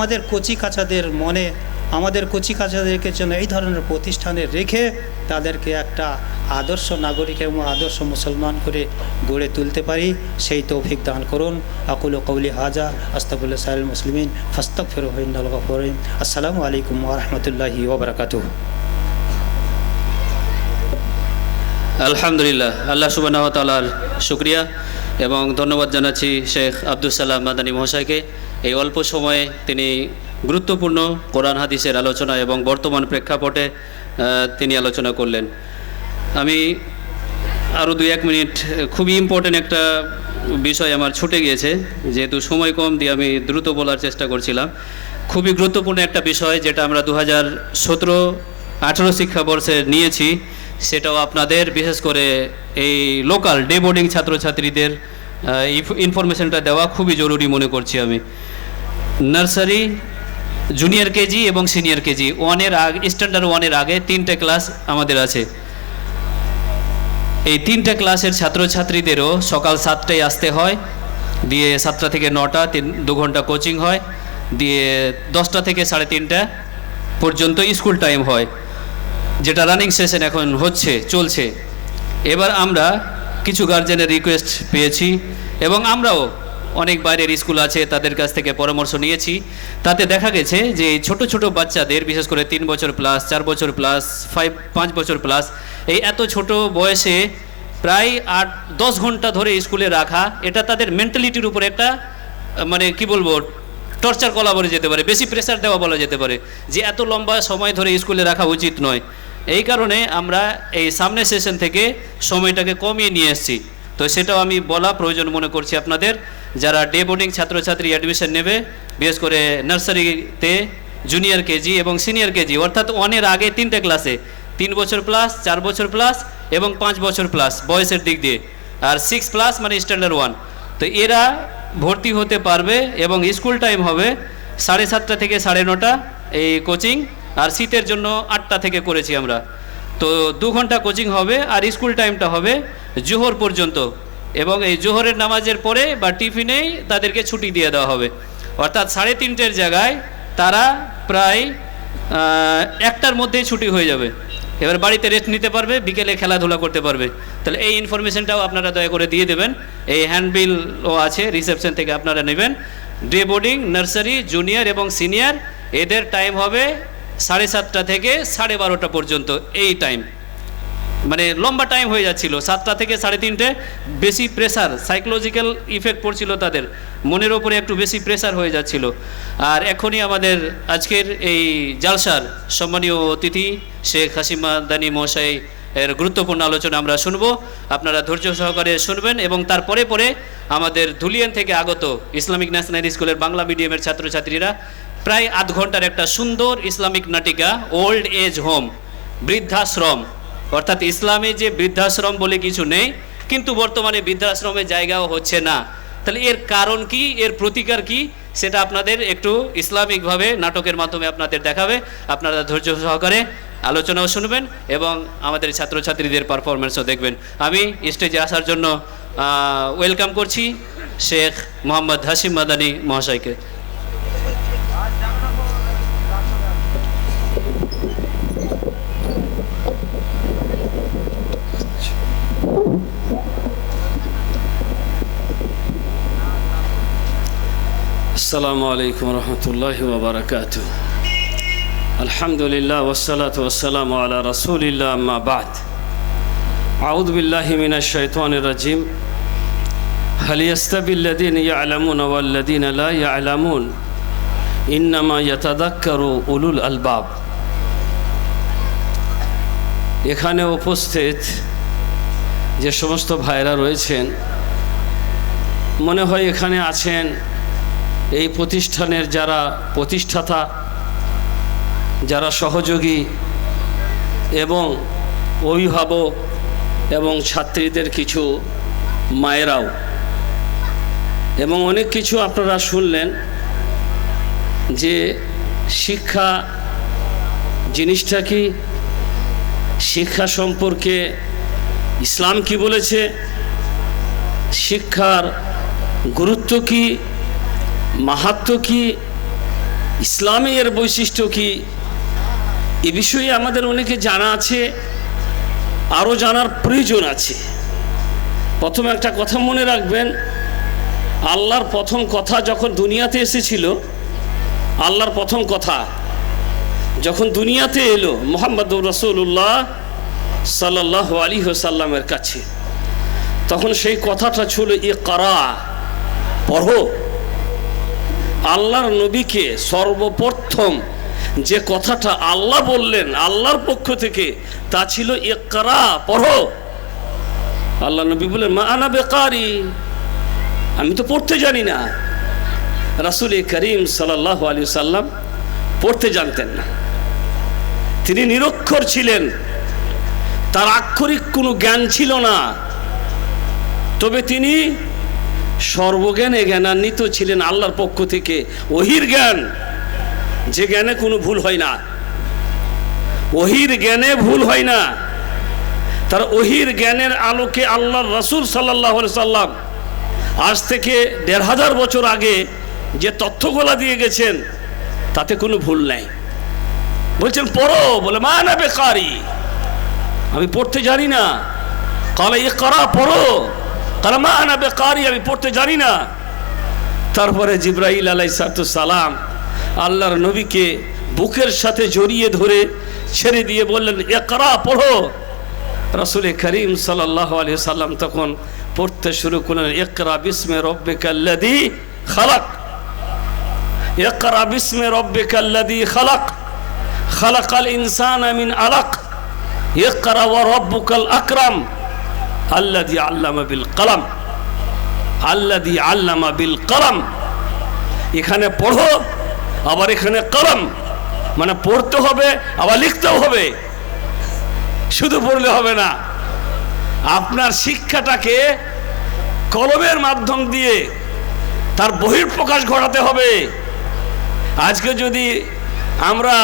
আমাদের কচিকাচাদের মনে, আমাদের কচিকাচাদেরকে যেন এই ধরনের প্রতিষ্ঠানে রেখে তাদেরকে একটা আদর্শ নাগরিক এবং আদর্শ মুসলমান করে গড়ে তুলতে পারি, সেই তৌফিক দান করুন। আকুলু কওলি হাজা আস্তাগফিরুল্লাহ সাইল মুসলিমিন ফাস্তাগফিরুহু ইন্নাল গফুরুর রহিম। আসসালামু আলাইকুম ওয়া রাহমাতুল্লাহি ওয়া বারাকাতুহু। আলহামদুলিল্লাহ, আল্লাহ সুবহানাহু ওয়া তাআলার শুকরিয়া এবং ধন্যবাদ জানাচ্ছি শেখ আব্দুস সালাম মাদানী মহাশয়কে। এই অল্প সময়ে তিনি গুরুত্বপূর্ণ কোরআন হাদিসের আলোচনা এবং বর্তমান প্রেক্ষাপটে তিনি আলোচনা করলেন। আমি আরও 2-1 মিনিট, খুবই ইম্পর্টেন্ট একটা বিষয় আমার ছুটে গিয়েছে, যেহেতু সময় কম দিয়ে আমি দ্রুত বলার চেষ্টা করছিলাম। খুবই গুরুত্বপূর্ণ একটা বিষয় যেটা আমরা 2017-18 শিক্ষাবর্ষে নিয়েছি, সেটাও আপনাদের বিশেষ করে এই লোকাল ডে বোর্ডিং ছাত্রছাত্রীদের ইনফরমেশনটা দেওয়া খুবই জরুরি মনে করছি আমি। নার্সারি, জুনিয়র কেজি এবং সিনিয়র কেজি স্ট্যান্ডার্ড 1-এর আগে 3টে ক্লাস আমাদের আছে। এই 3টে ক্লাসের ছাত্রছাত্রীদেরও সকাল 7টায় আসতে হয়, দিয়ে 7টা থেকে 9টা 2 ঘন্টা কোচিং হয়, দিয়ে 10টা থেকে 3:30 পর্যন্ত স্কুল টাইম হয়, যেটা রানিং সেশন এখন চলছে। এবার আমরা কিছু গার্জেনের রিকোয়েস্ট পেয়েছি এবং আমরাও অনেক বাইরের স্কুল আছে তাদের কাছ থেকে পরামর্শ নিয়েছি। তাতে দেখা গেছে যে ছোট ছোট বাচ্চাদের, বিশেষ করে 3 বছর প্লাস, 4 বছর প্লাস, 5 বছর প্লাস, এই এত ছোট বয়সে প্রায় 8-10 ঘন্টা ধরে স্কুলে রাখা, এটা তাদের মেন্টালিটির উপর একটা মানে কি বলবো টর্চার করা বলা যেতে পারে, বেশি প্রেসার দেওয়া বলা যেতে পারে, যে এত লম্বা সময় ধরে স্কুলে রাখা উচিত নয়। এই কারণে আমরা এই সামনের সেশন থেকে সময়টাকে কমিয়ে নিয়ে এসেছি। তো সেটাও আমি বলা প্রয়োজন মনে করছি আপনাদের, যারা ডে বোর্ডিং ছাত্রছাত্রী অ্যাডমিশন নেবে, বিশেষ করে নার্সারিতে, জুনিয়র কেজি এবং সিনিয়র কেজি, অর্থাৎ 1-এর আগে 3টে ক্লাসে, 3 বছর প্লাস, 4 বছর প্লাস এবং 5 বছর প্লাস বয়সের দিক দিয়ে, আর 6+ মানে স্ট্যান্ডার্ড 1। তো এরা ভর্তি হতে পারবে এবং স্কুল টাইম হবে 7:30 থেকে 9:30 এই কোচিং, আর শীতের জন্য 8টা থেকে করেছি আমরা। তো 2 ঘন্টা কোচিং হবে আর স্কুল টাইমটা হবে জোহর পর্যন্ত, এবং এই জোহরের নামাজের পরে বা টিফিনেই তাদেরকে ছুটি দিয়ে দেওয়া হবে, অর্থাৎ 3:30-এর জায়গায় তারা প্রায় 1টার মধ্যেই ছুটি হয়ে যাবে। এবার বাড়িতে রেস্ট নিতে পারবে, বিকেলে খেলাধুলা করতে পারবে। তাহলে এই ইনফরমেশনটাও আপনারা দয়া করে দিয়ে দেবেন, এই হ্যান্ডবিলও আছে রিসেপশন থেকে, আপনারা নেবেন। ডে বোর্ডিং, নার্সারি, জুনিয়র এবং সিনিয়র, এদের টাইম হবে 7:30 থেকে 12:30 পর্যন্ত। এই টাইম মানে লম্বা টাইম হয়ে যাচ্ছিল, 7টা থেকে 3:30, বেশি প্রেসার, সাইকোলজিক্যাল ইফেক্ট পড়ছিল, তাদের মনের ওপরে একটু বেশি প্রেসার হয়ে যাচ্ছিল। আর এখনই আমাদের আজকের এই জালসার সম্মানীয় অতিথি শেখ হাশিম মাদানী মহাশয় এর গুরুত্বপূর্ণ আলোচনা আমরা শুনবো, আপনারা ধৈর্য সহকারে শুনবেন। এবং তারপরে আমাদের ধুলিয়ান থেকে আগত ইসলামিক ন্যাশনাল স্কুলের বাংলা মিডিয়ামের ছাত্রছাত্রীরা প্রায় আধ ঘন্টার একটা সুন্দর ইসলামিক নাটিকা, ওল্ড এজ হোম, বৃদ্ধাশ্রম, অর্থাৎ ইসলামে যে বৃদ্ধাশ্রম বলে কিছু নেই, কিন্তু বর্তমানে বৃদ্ধাশ্রমের জায়গাও হচ্ছে না। তাহলে এর কারণ কি, এর প্রতিকার কি, সেটা আপনাদের একটু ইসলামিকভাবে নাটকের মাধ্যমে আপনাদের দেখাবে। আপনারা ধৈর্য সহকারে আলোচনাও শুনবেন এবং আমাদের ছাত্রছাত্রীদের পারফরমেন্সও দেখবেন। আমি স্টেজে আসার জন্য ওয়েলকাম করছি শেখ মোহাম্মদ হাশিম মাদানী মহাশয়কে। السلام عليكم ورحمة الله وبركاته. الحمد لله والصلاة والسلام على رسول الله، أما بعد. أعوذ بالله من الشيطان الرجيم. هل يستوي الذين يعلمون والذين لا يعلمون إنما يتذكر أولو الألباب. এখানে উপস্থিত যে সমস্ত ভাইরা রয়েছেন, মনে হয় এখানে আছেন এই প্রতিষ্ঠানের যারা প্রতিষ্ঠাতা, যারা সহযোগী এবং অভিভাবক এবং ছাত্রীদের কিছু মায়েরাও, এবং অনেক কিছু আপনারা শুনলেন যে শিক্ষা জিনিসটা কি, শিক্ষা সম্পর্কে ইসলাম কি বলেছে, শিক্ষার গুরুত্ব কি, মাহাত্ম্য কি, ইসলামের বৈশিষ্ট্য কি এ বিষয়ে আমাদের অনেকে জানা আছে, আরও জানার প্রয়োজন আছে। প্রথমে একটা কথা মনে রাখবেন, আল্লাহর প্রথম কথা যখন দুনিয়াতে এসেছিল, আল্লাহর প্রথম কথা যখন দুনিয়াতে এলো মুহাম্মদুর রাসূলুল্লাহ সাল্লাল্লাহু আলাইহি ওয়াসাল্লামের কাছে, তখন সেই কথাটা ছিল ইকরা, পড়ো। আল্লাহর নবীকে সর্বপ্রথম যে কথাটা আল্লাহ বললেন আল্লাহর পক্ষ থেকে, তা ছিল ইকরা, পড়ো। আল্লাহ নবী বললেন মা আনা বেকারি, আমি তো পড়তে জানি না। রাসূল করিম সাল্লাল্লাহু আলাইহি ওয়াসাল্লাম পড়তে জানতেন না, তিনি নিরক্ষর ছিলেন, তার আক্ষরিক কোনো জ্ঞান ছিল না। তবে তিনি সর্বজ্ঞানে জ্ঞানান্বিত ছিলেন আল্লাহর পক্ষ থেকে, ওহির জ্ঞান, যে জ্ঞানে কোনো ভুল হয় না, ওহির জ্ঞানে ভুল হয় না। তার ওহির জ্ঞানের আলোকে আল্লাহর রাসূল সাল্লাল্লাহু আলাইহি সাল্লাম আজ থেকে ১৫০০ বছর আগে যে তথ্যগুলা দিয়ে গেছেন তাতে কোনো ভুল নাই। বলছেন পড়ো, বলে মা আনা বেকারি, আমি পড়তে জানি না। কালা ইকরা, পড়ো। কালা মা আনা বেকারি, আমি পড়তে জানি না। তারপরে জিবরাইল আলাইহিস সালাম আল্লাহর নবীকে বুকের সাথে জড়িয়ে ধরে ছেড়ে দিয়ে বললেন ইকরা, পড়ো। রাসূল করিম সাল্লাল্লাহু আলাইহি সাল্লাম তখন পড়তে শুরু করলেন ইকরা বিসমি রাব্বিকাল্লাযী খালাক, ইকরা বিসমি রাব্বিকাল্লাযী খালাক, খালাকাল ইনসানা মিন আলাক, ইকরা ওয়া রাব্বুকাল আকরাম আল্লাযী আল্লামা বিল কলম, আল্লাযী আল্লামা বিল কলম। এখানে পড়ো, আবার এখানে কলম, মানে পড়তে হবে আবার লিখতেও হবে, শুধু পড়লে হবে না। আপনার শিক্ষাটাকে কলমের মাধ্যম দিয়ে তার বহিঃপ্রকাশ ঘটাতে হবে। আজকে যদি আমরা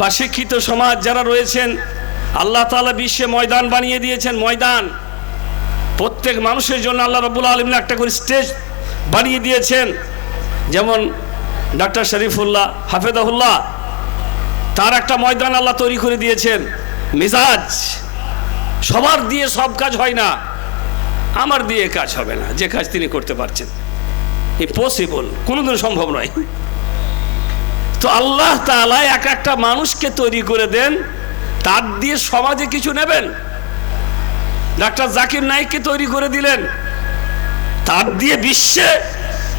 বা শিক্ষিত সমাজ যারা রয়েছেন, আল্লাহ তাআলা বিশ্বে ময়দান বানিয়ে দিয়েছেন, ময়দান প্রত্যেক মানুষের জন্য আল্লাহ রাব্বুল আলামিন একটা করে স্টেজ বানিয়ে দিয়েছেন। যেমন ডক্টর শরীফুল্লাহ হাফেজাহুল্লাহ, তার একটা ময়দান আল্লাহ তৈরি করে দিয়েছেন। মিজাজ, সবার দিয়ে সব কাজ হয় না, আমার দিয়ে কাজ হবে না, যে কাজ তিনি করতে পারছেন ইম্পসিবল, কোনোদিন সম্ভব নয়। তো আল্লাহ তাআলা এক একটা মানুষকে তৈরি করে দেন, তার দিয়ে সমাজে কিছু নেবেন। ডাক্তার জাকির নায়েককে তৈরি করে দিলেন, তার দিয়ে বিশ্বে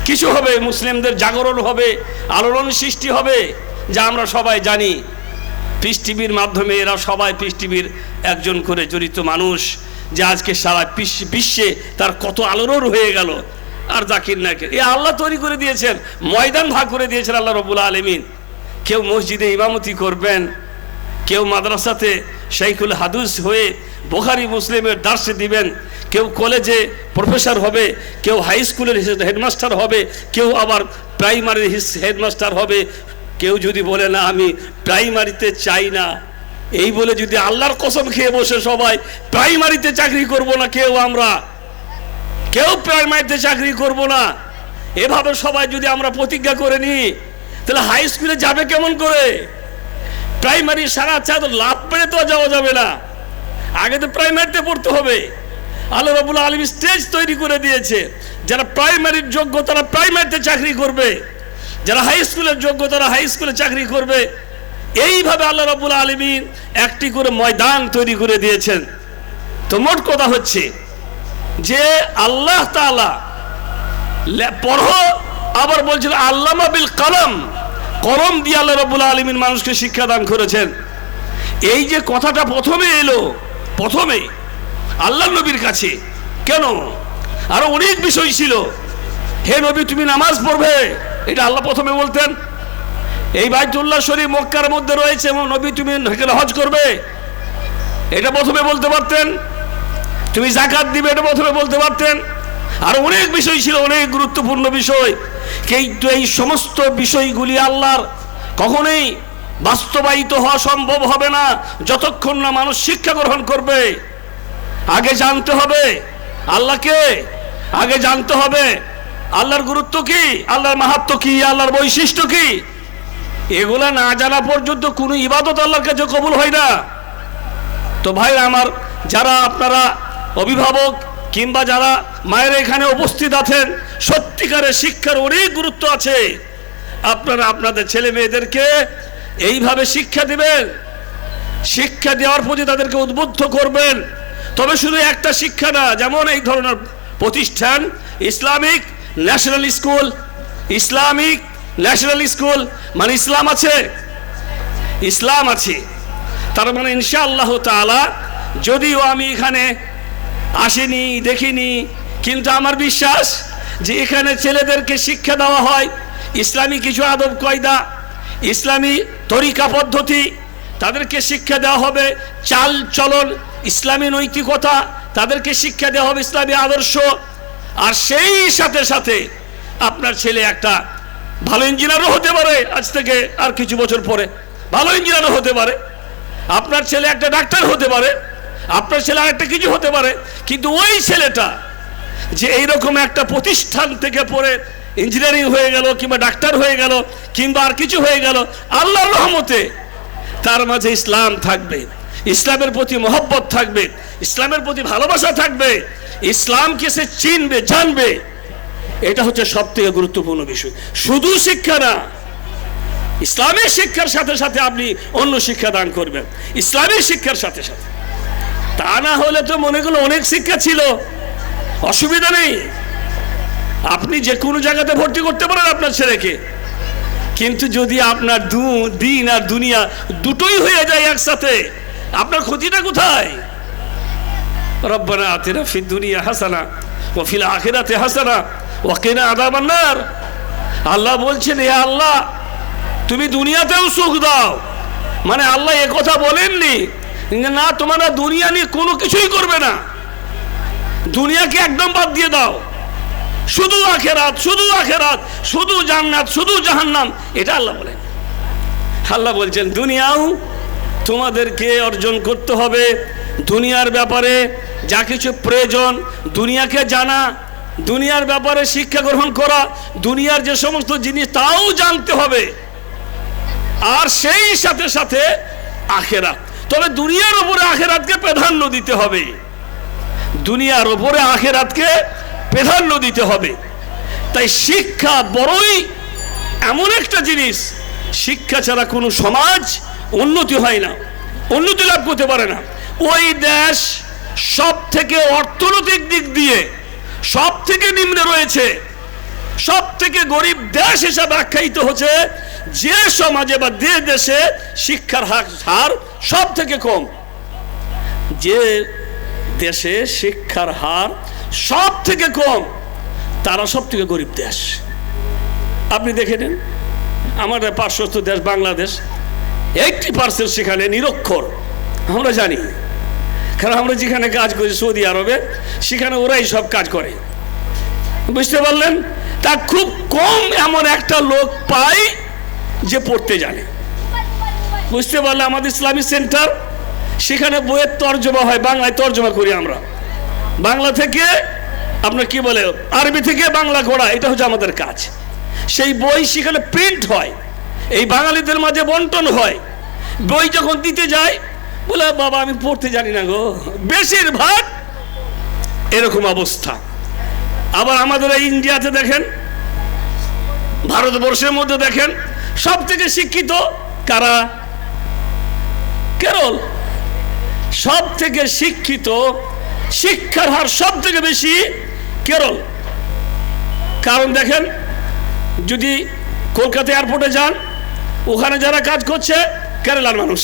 কিছু হবে, মুসলিমদের জাগরণ হবে, আলোড়ন সৃষ্টি হবে, যা আমরা সবাই জানি। পিস টিভির মাধ্যমে এরা সবাই পিস টিভির একজন করে জড়িত মানুষ, যে আজকে সারা বিশ্বে তার কত আলোড়ন হয়ে গেল। আর জাকির নায়েক এ আল্লাহ তৈরি করে দিয়েছেন, ময়দান ভাগ করে দিয়েছেন আল্লাহ রাব্বুল আলামিন। কেউ মসজিদে ইমামতি করবেন, কেউ মাদ্রাসাতে শাইখুল হাদিস হয়ে বুখারী মুসলিমের দার্স দিবেন, কেউ কলেজে প্রফেসর হবে, কেউ হাই স্কুলের হেডমাস্টার হবে, কেউ আবার প্রাইমারির হেডমাস্টার হবে। কেউ যদি বলে না আমি প্রাইমারিতে চাই না, এই বলে যদি আল্লাহর কসম খেয়ে বসে সবাই প্রাইমারিতে চাকরি করব না, কেউ প্রাইমারিতে চাকরি করব না, এভাবে সবাই যদি আমরা প্রতিজ্ঞা করে নিই, তাহলে হাই স্কুলে যাবে কেমন করে? প্রাইমারি সারা চাঁদ লাভ পেরে তো যাওয়া যাবে না, আগে তো প্রাইমারিতে পড়তে হবে। আল্লাহ রাব্বুল আলামিন স্টেজ তৈরি করে দিয়েছে, যারা প্রাইমারির যোগ্য তারা প্রাইমারিতে চাকরি করবে, যারা হাই স্কুলের যোগ্য তারা হাই স্কুলে চাকরি করবে। এইভাবে আল্লাহ রাব্বুল আলামিন একটি করে ময়দান তৈরি করে দিয়েছেন। তো মোট কথা হচ্ছে যে আল্লাহ তাআলা পড়ো, আবার বলছিল আল্লামা বিল কলম, কলম দিয়ে আল্লাহ রাব্বুল আলামিন মানুষকে শিক্ষা দান করেছেন। এই যে কথাটা প্রথমে এলো, প্রথমে আল্লাহ নবীর কাছে, কেন? আরো অনেক বিষয় ছিল। হে নবী তুমি নামাজ পড়বে, এটা আল্লাহ প্রথমে বলতেন। এই বাইতুল্লাহ শরীফ মক্কার মধ্যে রয়েছে, এবং নবী তুমি হজ করবে, এটা প্রথমে বলতে পারতেন। তুমি যাকাত দিবে, এটা প্রথমে বলতে পারতেন। আর অনেক বিষয় ছিল, অনেক গুরুত্বপূর্ণ বিষয়। কিন্তু এই সমস্ত বিষয়গুলি আল্লাহর কখনোই বাস্তবায়িত হওয়া সম্ভব হবে না যতক্ষণ না মানুষ শিক্ষা গ্রহণ করবে। আগে জানতে হবে আল্লাহকে, আগে জানতে হবে আল্লাহর গুরুত্ব কি, আল্লাহর মাহাত্ম্য কি, আল্লাহর বৈশিষ্ট্য কি। এগুলা না জানা পর্যন্ত কোনো ইবাদত আল্লাহর কাছে কবুল হয় না। তো ভাই আমার, যারা আপনারা অভিভাবক কিংবা যারা মায়ের এখানে উপস্থিত আছেন, সত্যিকারের শিক্ষার অনেক গুরুত্ব আছে। আপনারা আপনাদের ছেলে মেয়েদেরকে এইভাবে শিক্ষা দিবেন, শিক্ষা দেওয়ার প্রতি তাদেরকে উদ্বুদ্ধ করবেন। তবে শুধু একটা শিক্ষা না, যেমন এই ধরনের প্রতিষ্ঠান Islamic national school, Islamic national school মানে ইসলাম আছে, ইসলাম আছে, তার মানে ইনশাআল্লাহ তাআলা, যদিও আমি এখানে আসিনি দেখিনি, কিন্তু আমার বিশ্বাস যে এখানে ছেলেদেরকে শিক্ষা দেওয়া হয় ইসলামী কিছু আদব কায়দা, ইসলামী তরিকা পদ্ধতি, তাদেরকে শিক্ষা দেওয়া হবে চাল চলন, ইসলামী নৈতিকতা, তাদেরকে শিক্ষা দেওয়া হবে ইসলামী আদর্শ। আর সেই সাথে সাথে আপনার ছেলে একটা ভালো ইঞ্জিনিয়ারও হতে পারে, আজ থেকে আর কিছু বছর পরে ভালো ইঞ্জিনিয়ারও হতে পারে, আপনার ছেলে একটা ডাক্তার হতে পারে, আপনার ছেলে আরেকটা কিছু হতে পারে। কিন্তু ওই ছেলেটা যে এইরকম একটা প্রতিষ্ঠান থেকে পড়ে ইঞ্জিনিয়ারিং হয়ে গেল কিংবা ডাক্তার হয়ে গেল কিংবা আর কিছু হয়ে গেল, আল্লাহর রহমতে তার মাঝে ইসলাম থাকবে, ইসলামের প্রতি মহব্বত থাকবে, ইসলামের প্রতি ভালোবাসা থাকবে, ইসলামকে সে চিনবে জানবে। এটা হচ্ছে সব থেকে গুরুত্বপূর্ণ বিষয়। শুধু শিক্ষা না, ইসলামের শিক্ষার সাথে সাথে আপনি অন্য শিক্ষা দান করবেন, ইসলামের শিক্ষার সাথে সাথে। তা না হলে তো মনে করলো অনেক শিক্ষা ছিল, অসুবিধা নেই, আপনি যে কোনো জায়গাতে ভর্তি করতে পারেন আপনার ছেলেকে। কিন্তু যদি আপনার দিন আর দুনিয়া দুটোই হয়ে যায় একসাথে, আপনার ক্ষতিটা কোথায়? রব্বানা আতিনা ফিদ দুনিয়া হাসানা ওয়া ফিল আখিরাতি হাসানা ওয়া কিনা আযাবান নার। আল্লাহ বলছেন, হে আল্লাহ তুমি দুনিয়াতেও সুখ দাও। মানে আল্লাহ এ কথা বলেননি না তোমরা দুনিয়া নিয়ে কোনো কিছুই করবে না, দুনিয়াকে একদম বাদ দিয়ে দাও, শুধু আখিরাত, শুধু আখিরাত, শুধু জান্নাত, শুধু জাহান্নাম, এটা আল্লাহ বলেন। আল্লাহ বলছেন দুনিয়াও তোমাদেরকে অর্জন করতে হবে, দুনিয়ার ব্যাপারে যা কিছু প্রয়োজন, দুনিয়াকে জানা, দুনিয়ার ব্যাপারে শিক্ষা গ্রহণ করা, দুনিয়ার যে সমস্ত জিনিস তাও জানতে হবে, আর সেই সাথে সাথে আখিরাত। তবে দুনিয়ার উপরে আখিরাতকে প্রাধান্য দিতে হবে, দুনিয়ার উপরে আখিরাতকে প্রাধান্য দিতে হবে। তাই শিক্ষা বড়ই এমন একটা জিনিস, শিক্ষা ছাড়া কোনো সমাজ উন্নতি হয় না, উন্নতি লাভ করতে পারে না। ওই দেশ সব থেকে অর্থনৈতিক দিক দিয়ে সব থেকে নিম্নে রয়েছে, সব থেকে গরিব দেশ হিসাবে আখ্যায়িত হচ্ছে যে সমাজে বা যে দেশে শিক্ষার হার সব থেকে কম। যে দেশে শিক্ষার হার সব থেকে কম, তারা সব থেকে গরিব দেশ। আপনি দেখে নিন আমাদের পার্শ্বস্থ দেশ বাংলাদেশ, 80% সেখানে নিরক্ষর, আমরা জানি, কারণ আমরা যেখানে কাজ করি সৌদি আরবে, সেখানে ওরাই সব কাজ করে, বুঝতে পারলেন? তা খুব কম এমন একটা লোক পাই যে পড়তে জানে, বুঝতে পারলে? আমাদের ইসলামিক সেন্টার, সেখানে বইয়ের তর্জমা হয়, বাংলায় তর্জমা করি আমরা, বাংলা থেকে আপনার কি বলে আরবি থেকে বাংলা করা, এটা হচ্ছে আমাদের কাজ। সেই বই সেখানে প্রিন্ট হয়, এই বাঙালিদের মাঝে বন্টন হয়। বই যখন দিতে যায় বলে বাবা আমি পড়তে জানি না গো, বেশিরভাগ এরকম অবস্থা। আবার আমাদের এই ইন্ডিয়াতে দেখেন, ভারতবর্ষের মধ্যে দেখেন সব থেকে শিক্ষিত কারা? কেরল। সব থেকে শিক্ষিত, শিক্ষার হার সব থেকে বেশি কেরল। কারণ দেখেন, যদি কলকাতা এয়ারপোর্টে যান, ওখানে যারা কাজ করছে কেরালার মানুষ,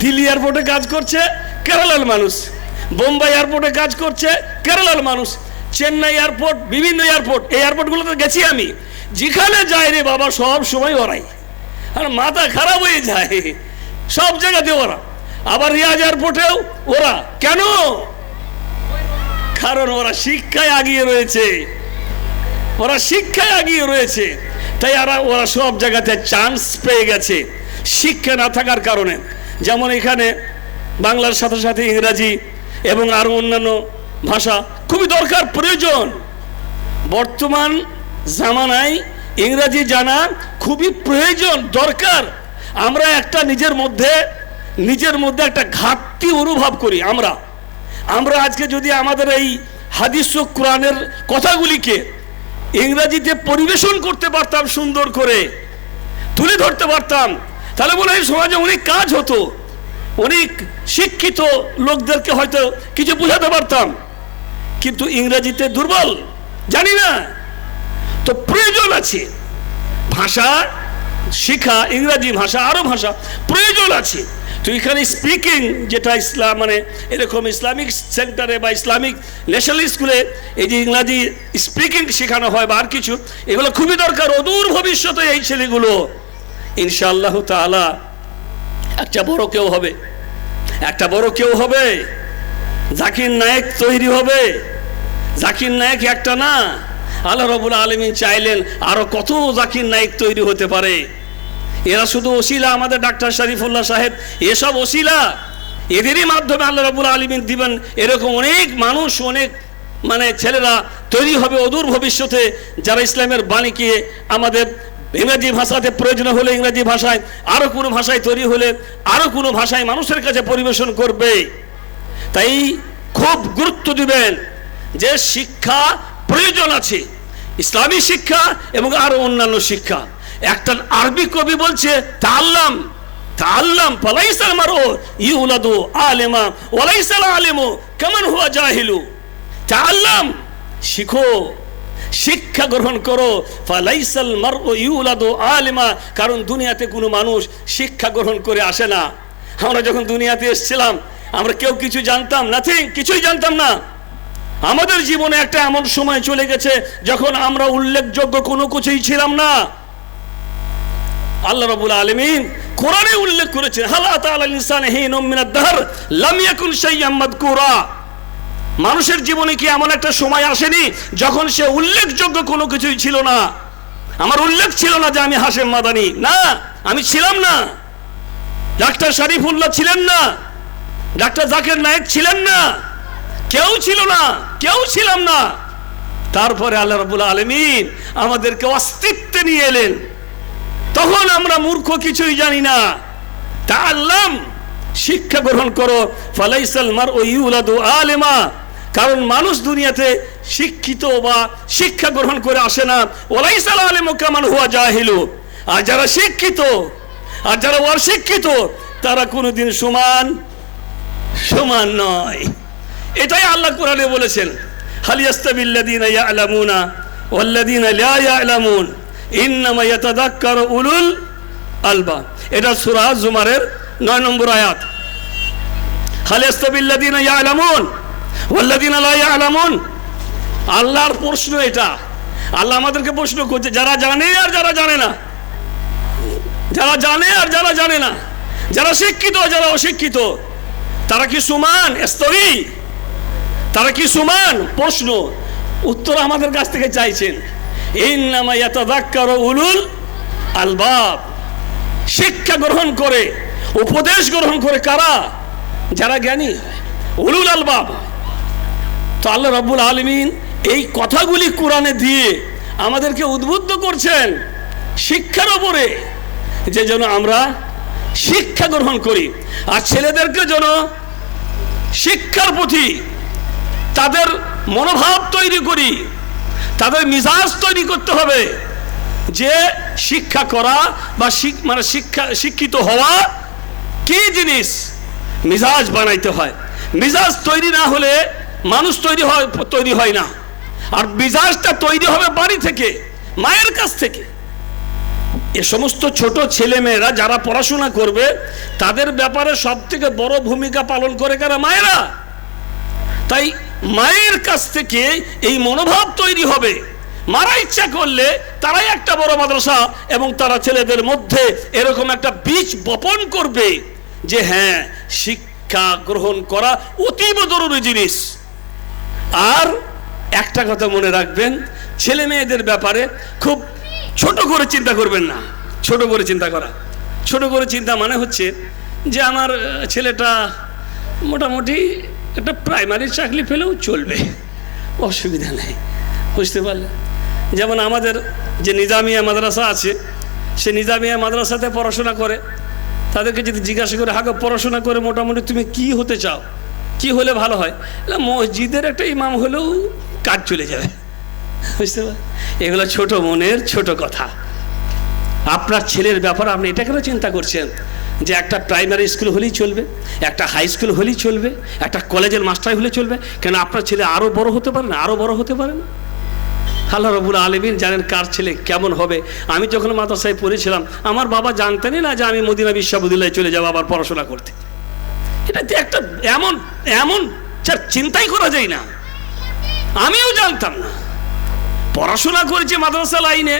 দিল্লি এয়ারপোর্টে কাজ করছে কেরালার মানুষ, বোম্বাই এয়ারপোর্টে কাজ করছে কেরালার মানুষ, চেন্নাই এয়ারপোর্ট, বিভিন্ন এয়ারপোর্ট, এই এয়ারপোর্টগুলোতে গেছি আমি, যেখানে যাই রে বাবা সব সময় ওরাই, আর মাথা খারাপ হয়ে যায়, সব জায়গাতে ওরা। আবার রিয়াজ এয়ারপোর্টেও ওরা। কেন? কারণ ওরা শিক্ষায় এগিয়ে রয়েছে, ওরা শিক্ষায় এগিয়ে রয়েছে, তাই ওরা সব জায়গাতে চান্স পেয়ে গেছে শিক্ষা না থাকার কারণে। যেমন এখানে বাংলার সাথে সাথে ইংরাজি এবং আরও অন্যান্য ভাষা খুবই দরকার, প্রয়োজন। বর্তমান জামানায় ইংরাজি জানা খুবই প্রয়োজন, দরকার। আমরা একটা নিজের মধ্যে একটা ঘাটতি অনুভব করি। আমরা আজকে যদি আমাদের এই হাদিস ও কোরআনের কথাগুলিকে ইংরেজিতে পরিবেশন করতে পারতাম, সুন্দর করে তুলে ধরতে পারতাম, তাহলে মনে হয় সমাজে অনেক কাজ হতো, অনেক শিক্ষিত লোকদেরকে হয়তো কিছু বোঝাতে পারতাম। কিন্তু ইংরেজিতে দুর্বল, জানি না। তো প্রয়োজন আছে ভাষা শিখা, ইংরেজি ভাষা, আরো ভাষা প্রয়োজন আছে। তো এখানে স্পিকিং, যেটা ইসলাম মানে এরকম ইসলামিক সেন্টারে বা ইসলামিক ন্যাশনাল স্কুলে এই যে ইংরাজি স্পিকিং শেখানো হয় বা আর কিছু, এগুলো খুবই দরকার। অদূর ভবিষ্যতে এই ছেলেগুলো ইনশাআল্লাহ তাআলা একটা বড় কেউ হবে, জাকির নায়েক তৈরি হবে। জাকির নায়েক একটা না, আল্লাহ রাব্বুল আলামিন চাইলেন আরো কত জাকির নায়েক তৈরি হতে পারে। এরা শুধু ওসিলা, আমাদের ডাক্তার শরীফুল্লাহ সাহেব, এসব ওসিলা, এদেরই মাধ্যমে আল্লাহ রাব্বুল আলামিন দিবেন এরকম অনেক মানুষ, অনেক মানে ছেলেরা তৈরি হবে অদূর ভবিষ্যতে, যারা ইসলামের বাণীকে আমাদের ইংরেজি ভাষাতে প্রয়োজন হলে ইংরেজি ভাষায়, আরো কোনো ভাষায় তৈরি হলে আরো কোনো ভাষায় মানুষের কাছে পরিবেশন করবে। তাই খুব গুরুত্ব দিবেন যে শিক্ষা প্রয়োজন আছে, ইসলামী শিক্ষা এবং আরো অন্যান্য শিক্ষা। একটা আরবি কবি বলছে তাআল্লাম ফালাইসাল মারউ ইউলাদু আলিমা ওয়ালাইসাল আলিমু কামান হুয়া জাহিলু। তাআল্লাম, শিখো, শিক্ষা গ্রহণ করো। ফালাইসাল মারউ ইউলাদু আলিমা, কারণ দুনিয়াতে কোনো মানুষ শিক্ষা গ্রহণ করে আসে না। আমরা যখন দুনিয়াতে এসেছিলাম আমরা কেউ কিছু জানতাম, নাথিং, কিছুই জানতাম না। আমাদের জীবনে একটা এমন সময় চলে গেছে যখন আমরা উল্লেখযোগ্য কোনো কিছুই ছিলাম না। আল্লাহ রাব্বুল আলামিন কোরআনে উল্লেখ করেছেন, হাল আতা আলাল ইনসানি হিনুম মিনাদ দাহর লাম ইয়াকুন শাইয়্যাম মাযকুরা। মানুষের জীবনে কি এমন একটা সময় আসেনি যখন সে উল্লেখযোগ্য কোনো কিছুই ছিল না? আমার উল্লেখ ছিল না যে আমি হাশেম মাদানী, না, আমি ছিলাম না। ডাক্তার শরীফুল্লাহ ছিলেন না, ডাক্তার জাকির নায়েক ছিলেন না, কেউ ছিল না, কেউ ছিলাম না। তারপরে আল্লাহ রাব্বুল আলামিন আমাদেরকে অস্তিত্বে নিয়ে এলেন। তখন আমরা মূর্খ, কিছুই জানি না। তাআল্লাম, শিক্ষা গ্রহণ করো। ফালাইসাল মারউ ইউলাদু আলিমা, কারণ মানুষ দুনিয়াতে শিক্ষিত বা শিক্ষা গ্রহণ করে আসে না। ওয়ালাইসাল আলিমু কামান হুয়া জাহিলু, আর যারা শিক্ষিত আর যারা অশিক্ষিত তারা কোনোদিন সমান নয়। এটাই আল্লাহ কোরআনে বলেছেন, হাল ইয়াস্তাবিল্লাযীনা ইয়ালামুনা ওয়াল্লাযীনা লা ইয়ালামুন ইন্নামা ইয়াতাযাক্কারু উলুল আলবাব। এটা সূরা জুমারের 9 নম্বর আয়াত। হাল ইয়াস্তাবিল্লাযীনা ইয়ালামুন ওয়াল্লাযীনা লা ইয়ালামুন। আল্লাহর প্রশ্ন এটা। আল্লাহ আমাদেরকে প্রশ্ন করছে, যারা জানে আর যারা জানে না, যারা জানে আর যারা জানে না, যারা শিক্ষিত আর যারা অশিক্ষিত, তারা কি সমান? স্তরী, তারা কি সমান? প্রশ্ন, উত্তর আমাদের কাছ থেকে চাইছেন। ইন্নামা ইয়াতাযাক্কারু উলুল আলবাব। শিক্ষা গ্রহণ করে, উপদেশ গ্রহণ করে কারা? যারা জ্ঞানী হয়, উলুল আলবাব। তো আল্লাহ রাব্বুল আলামিন এই কথাগুলি কোরআনে দিয়ে আমাদেরকে উদ্বুদ্ধ করছেন শিক্ষার উপরে, যে যেন আমরা শিক্ষা গ্রহণ করি। আর ছেলেদেরকে যেন শিক্ষার প্রতি তাদের মনোভাব তৈরি করি, তাদের মিজাজ তৈরি করতে হবে যে শিক্ষা করা বা শিক্ষিত হওয়া কি জিনিস। মিজাজ বানাইতে হয়। মিজাজ তৈরি না হলে মানুষ তৈরি হয় না। আর মিজাজটা তৈরি হবে বাড়ি থেকে, মায়ের কাছ থেকে। এ সমস্ত ছোট ছেলে মেয়েরা যারা পড়াশোনা করবে তাদের ব্যাপারে সব থেকে বড় ভূমিকা পালন করে কারা? মায়েরা। তাই মায়ের কাছ থেকে এই মনোভাব তৈরি হবে। মারা ইচ্ছা করলে তারাই একটা বড় মাদ্রাসা এবং তারা ছেলেদের মধ্যে এরকম একটা বীজ বপন করবে যে হ্যাঁ, শিক্ষা গ্রহণ করা অতীব জরুরি জিনিস। আর একটা কথা মনে রাখবেন, ছেলে মেয়েদের ব্যাপারে খুব ছোট করে চিন্তা করবেন না। ছোট করে চিন্তা মানে হচ্ছে যে আমার ছেলেটা মোটামুটি একটা প্রাইমারি চাকরি পেলেও চলবে, অসুবিধা নেই। বুঝতে পারলে? যেমন আমাদের যে নিজামিয়া মাদ্রাসা আছে, সে নিজামিয়া মাদ্রাসাতে পড়াশোনা করে, তাদেরকে যদি জিজ্ঞাসা করে হাগো পড়াশোনা করে মোটামুটি তুমি কি হতে চাও, কি হলে ভালো হয়, মসজিদের একটা ইমাম হলেও কাজ চলে যাবে। বুঝতে পার, এগুলো ছোট মনের ছোট কথা। আপনার ছেলের ব্যাপারে আপনি এটা কেন চিন্তা করছেন যে একটা প্রাইমারি স্কুল হলেই চলবে, একটা হাই স্কুল হলেই চলবে, একটা কলেজের মাস্টার হলে চলবে? কেন আপনার ছেলে আরও বড় হতে পারে না, আরও বড় হতে পারে না? আল্লাহ রাব্বুল আলামিন জানেন কার ছেলে কেমন হবে। আমি যখন মাদ্রাসায় পড়েছিলাম আমার বাবা জানতেনই না যে আমি মদিনা বিশ্ববিদ্যালয়ে চলে যাবো আবার পড়াশোনা করতে। এটা যে একটা এমন এমন চিন্তাই করা যায় না, আমিও জানতাম না। পড়াশোনা করেছি মাদ্রাসা লাইনে,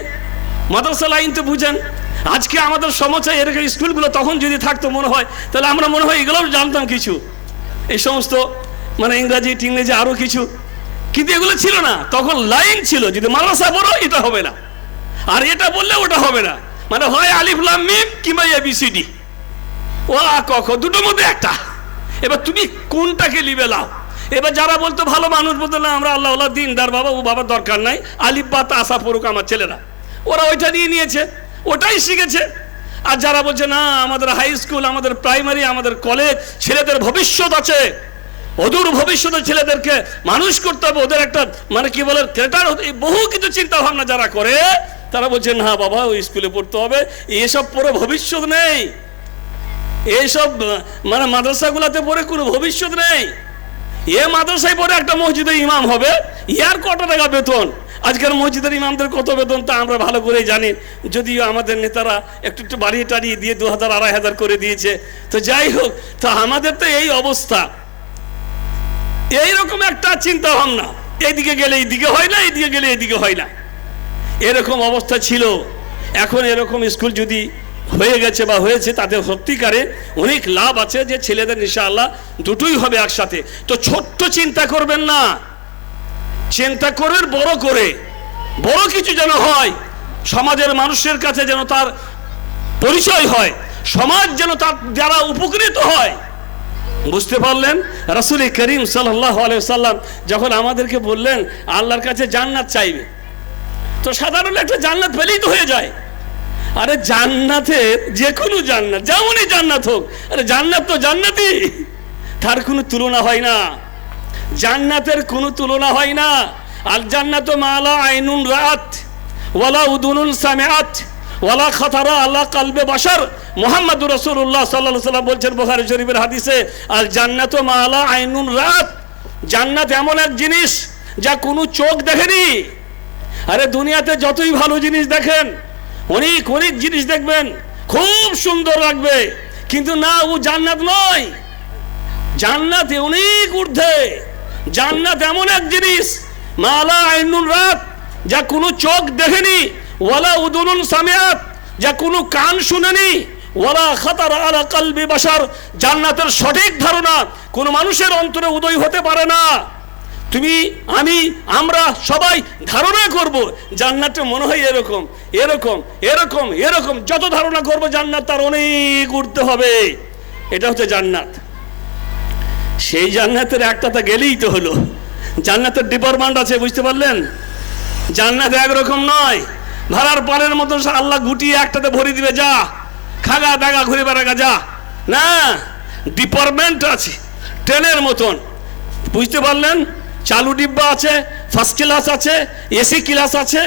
মাদ্রাসা লাইন তো বুঝেন। আজকে আমাদের সমাজে এরকম স্কুলগুলো তখন যদি থাকতো মনে হয় তাহলে আমরা মনে হয় এগুলোও জানতাম কিছু, এই সমস্ত মানে ইংরাজি টিংরেজি আরও কিছু, কিন্তু এগুলো ছিল না। তখন লাইন ছিল, যদি মাদ্রাসা বড় এটা হবে না, আর এটা বললে ওটা হবে না, মানে হয় আলিফ লাম মিম কিংবা এবিসিডি, ও আ ক খ, দুটোর মধ্যে একটা। এবার তুমি কোনটাকে লিবে লাও। এবার যারা বলতো ভালো মানুষ বলতো না আমরা আল্লাহ আল্লাহ দিনদার বাবা, ও বাবার দরকার নাই, আলিফ বা তাসা পড়ুক আমার ছেলেরা, ওরা ওইটা নিয়ে নিয়েছে, ওটাই শিখেছে। আর যারা বলছে না আমাদের হাই স্কুল, আমাদের প্রাইমারি, আমাদের কলেজ, ছেলেদের ভবিষ্যৎ আছে, অদূর ভবিষ্যতে ছেলেদেরকে মানুষ করতে হবে, ওদের একটা মানে কি বলে ক্রেটার, বহু কিছু চিন্তা ভাবনা যারা করে তারা বলছে না বাবা ওই স্কুলে পড়তে হবে, এসব পড়ে ভবিষ্যৎ নেই, এইসব মানে মাদ্রাসাগুলোতে পড়ে কোনো ভবিষ্যৎ নেই। এ মাদ্রাসায় পড়ে একটা মসজিদের ইমাম হবে, ইয়ার কত টাকা বেতন, আজকের মসজিদের ইমামদের কত বেতন তা আমরা ভালো করেই জানি, যদিও আমাদের নেতারা একটু একটু বাড়িয়ে টাড়িয়ে দিয়ে 2000 2500 করে দিয়েছে। তো যাই হোক, তো আমাদের তো এই অবস্থা, এইরকম একটা চিন্তা ভাবনা, এইদিকে গেলে এইদিকে হয় না, এইদিকে গেলে এইদিকে হয় না, এরকম অবস্থা ছিল। এখন এরকম স্কুল যদি হয়ে গেছে বা হয়েছে, তাতে সত্যিকারে অনেক লাভ আছে যে ছেলেদের ইনশাআল্লাহ দুটোই হবে একসাথে। তো ছোট্ট চিন্তা করবেন না, চিন্তা করবেন বড় করে, বড় কিছু যেন হয়, সমাজের মানুষের কাছে যেন তার পরিচয় হয়, সমাজ যেন তার দ্বারা উপকৃত হয়। বুঝতে পারলেন? রাসূল করিম সাল্লাল্লাহু আলাইহি ওয়াসাল্লাম যখন আমাদেরকে বললেন আল্লাহর কাছে জান্নাত চাইবে, তো সাধারণ একটা জান্নাত পেলেই তো হয়ে যায়। আরে জান্নাতে যে কোনো জান্নাত, যেমনই জান্নাত হোক, আরে জান্নাত তো জান্নাতই, তার কোনো তুলনা হয় না, জান্নাতের কোনো তুলনা হয় না। আল জান্নাতু মালা আইনুন রাত ওয়ালা উদুনুন সামিআত ওয়ালা খাতারা আলা কলবে বাশার। মুহাম্মদুর রাসূলুল্লাহ সাল্লাল্লাহু আলাইহি ওয়াসাল্লাম বলছেন বুখারী শরীফের হাদিসে, আল জান্নাতু মালা আইনুন রাত, জান্নাত এমন এক জিনিস যা কোনো চোখ দেখেনি। আরে দুনিয়াতে যতই ভালো জিনিস দেখেন, অনেক অনেক জিনিস দেখবেন খুব সুন্দর লাগবে, কিন্তু না, ও জান্নাত নয়। জান্নাত অনেক ঊর্ধ্বে, জান্নাত এমন এক জিনিস মালা আইনুন রাত, যা কোনো চোখ দেখেনি, ওয়ালা উদুনুন সামিআত, যা কোনো কান শুনেনি, ওয়ালা খাতারা আলা কলবি বাশার, জান্নাতের সঠিক ধারণা কোনো মানুষের অন্তরে উদয় হতে পারে না। তুমি আমি আমরা সবাই ধারণা করব জান্নাতটা মনে হয় এরকম এরকম এরকম এরকম, যত ধারণা করব জান্নাত তার অনেক উঠতে হবে। এটা হচ্ছে জান্নাত। সেই জান্নাতের একটাতে গেলেই তো হলো। জান্নাতের ডিপার্টমেন্ট আছে, বুঝতে পারলেন? জান্নাত একরকম নয়, ভাড়ার পানের মতো আল্লাহ গুটিয়ে একটাতে ভরে দিবে, যা খাগা দাগা ঘুরে বেড়াগা যা, না, ডিপার্টমেন্ট আছে ট্রেনের মতন, বুঝতে পারলেন? চালু ডিব্বা আছে, ফার্স্ট ক্লাস আছে, এসি ক্লাস আছে।